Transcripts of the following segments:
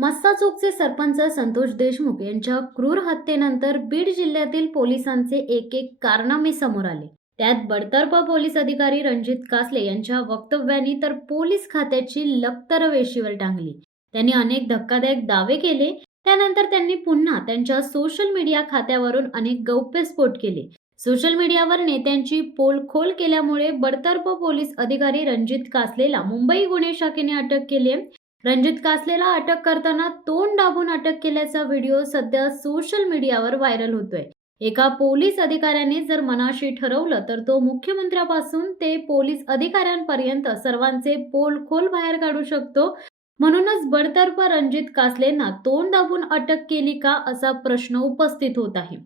मस्ता चौकचे सरपंच संतोष देशमुख यांच्या क्रूर हत्येनंतर बीड जिल्ह्यातील पोलिसांचे एक एक कारनामे समोर आले. त्यात बडतर्फ पोलीस अधिकारी रणजित कासले यांच्या वक्तव्यानी तर पोलीस खात्याची लक्तर वेशीवर टांगली. त्यांनी अनेक धक्कादायक दावे केले त्यानंतर त्यांनी पुन्हा त्यांच्या सोशल मीडिया खात्यावरून अनेक गौप्यस्फोट केले. सोशल मीडियावर नेत्यांची पोलखोल केल्यामुळे बडतर्फ पोलीस अधिकारी रणजित कासलेला मुंबई गुन्हे शाखेने अटक केली आहे. रणजित कासलेला अटक करताना तोंड दाबून अटक केल्याचा व्हिडिओ सध्या सोशल मीडियावर व्हायरल होतोय. एका पोलीस अधिकाऱ्याने जर मनाशी ठरवलं तर तो मुख्यमंत्र्यापासून ते पोलीस अधिकाऱ्यांपर्यंत सर्वांचे पोल खोल बाहेर काढू शकतो. म्हणूनच बडतर्फ रणजित कासलेंना तोंड दाबून अटक केली का असा प्रश्न उपस्थित होत आहे.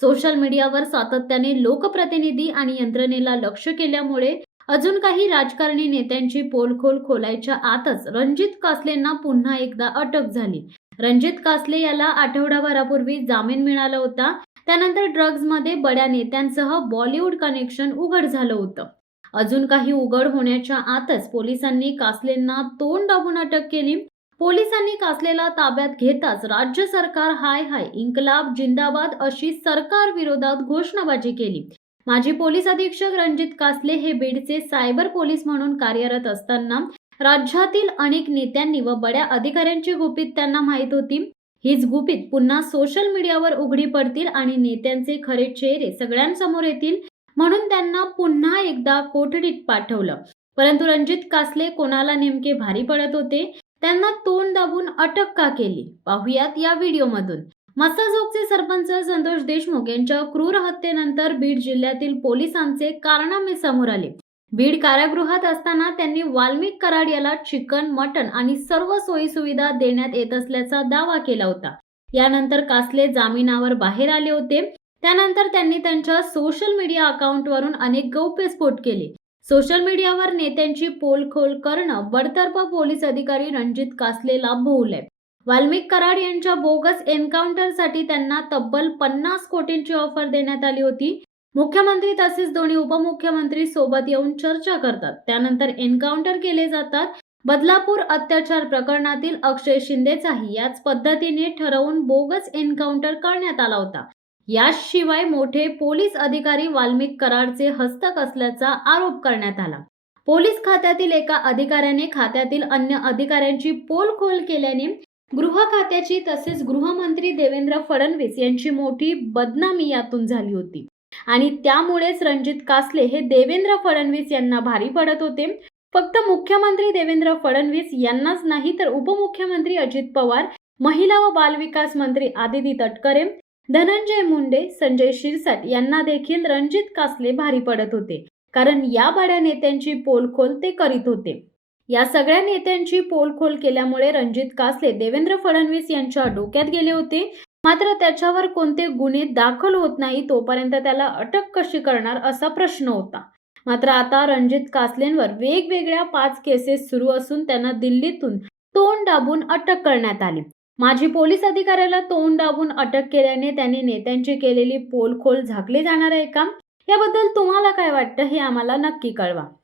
सोशल मीडियावर सातत्याने लोकप्रतिनिधी आणि यंत्रणेला लक्ष केल्यामुळे अजून काही राजकारणी नेत्यांची पोलखोल खोलायच्या आतच रणजित कासलेंना पुन्हा एकदा अटक झाली. रणजित कासले याला आठवडाभरापूर्वी जामीन मिळाला होता. त्यानंतर ड्रग्जमध्ये बड्या नेत्यांसह बॉलिवूड कनेक्शन उघड झालं होतं. अजून काही उघड होण्याच्या आतच पोलिसांनी कासलेंना तोंड दाबून अटक केली. पोलिसांनी कासलेला ताब्यात घेताच राज्य सरकार हाय हाय इन्कलाब जिंदाबाद अशी सरकार विरोधात घोषणाबाजी केली. माजी पोलीस अधीक्षक रणजित कासले हे बीडचे सायबर पोलीस म्हणून कार्यरत असताना राज्यातील अनेक नेत्यांनी व बड्या अधिकाऱ्यांची गुपित त्यांना माहीत होती. हीच गुपित पुन्हा सोशल मीडियावर उघडी पडतील आणि नेत्यांचे खरे चेहरे सगळ्यांसमोर येतील म्हणून त्यांना पुन्हा एकदा कोठडीत पाठवलं. परंतु रणजित कासले कोणाला नेमके भारी पडत होते? त्यांना तोंड दाबून अटक का केली? पाहुयात या व्हिडिओमधून. मस्साजोगचे सरपंच संतोष देशमुख यांच्या क्रूर हत्येनंतर बीड जिल्ह्यातील पोलिसांचे कारनामे समोर आले. बीड कारागृहात असताना त्यांनी वाल्मिक कराड याला चिकन मटन आणि सर्व सोयी सुविधा देण्यात येत असल्याचा दावा केला होता. यानंतर कासले जामिनावर बाहेर आले होते. त्यानंतर त्यांनी त्यांच्या सोशल मीडिया अकाउंटवरून अनेक गौप्यस्फोट केले. सोशल मीडियावर नेत्यांची पोलखोल करणं बडतर्फ पोलीस अधिकारी रणजित कासलेला भोवलंय. वाल्मिक कराड यांच्या बोगस एन्काउंटरसाठी त्यांना तब्बल पन्नास कोटींची ऑफर देण्यात आली होती. मुख्यमंत्री तसेच दोन्ही उपमुख्यमंत्री सोबत येऊन चर्चा करतात. त्यानंतर एन्काउंटर केले जातात. बदलापूर अत्याचार प्रकरणातील अक्षय शिंदेचाही याच पद्धतीने ठरवून बोगस एन्काउंटर करण्यात आला होता. याशिवाय मोठे पोलीस अधिकारी वाल्मिक कराडचे हस्तक असल्याचा आरोप करण्यात आला. पोलीस खात्यातील एका अधिकाऱ्याने खात्यातील अन्य अधिकाऱ्यांची पोलखोल केल्याने गृह खात्याची तसेच गृहमंत्री देवेंद्र फडणवीस यांची मोठी बदनामी यातून झाली होती. आणि त्यामुळेच रणजित कासले हे देवेंद्र फडणवीस यांना भारी पडत होते. फक्त मुख्यमंत्री देवेंद्र फडणवीस यांनाच नाही तर उपमुख्यमंत्री अजित पवार महिला व बालविकास मंत्री आदिती तटकरे धनंजय मुंडे संजय शिरसाट यांना देखील रणजित कासले भारी पडत होते. कारण या बड्या नेत्यांची पोलखोल ते करीत होते. या सगळ्या नेत्यांची पोलखोल केल्यामुळे रणजित कासले देवेंद्र फडणवीस यांच्या डोक्यात गेले होते. मात्र त्याच्यावर कोणते गुन्हे दाखल होत नाही तोपर्यंत त्याला अटक कशी करणार असा प्रश्न होता. मात्र आता रणजित कासलेंवर वेगवेगळ्या पाच केसेस सुरू असून त्यांना दिल्लीतून तोंड दाबून अटक करण्यात आली. माजी पोलीस अधिकाऱ्याला तोंड दाबून अटक केल्याने त्यांनी नेत्यांची केलेली पोलखोल झाकली जाणार आहे का? याबद्दल तुम्हाला काय वाटतं हे आम्हाला नक्की कळवा.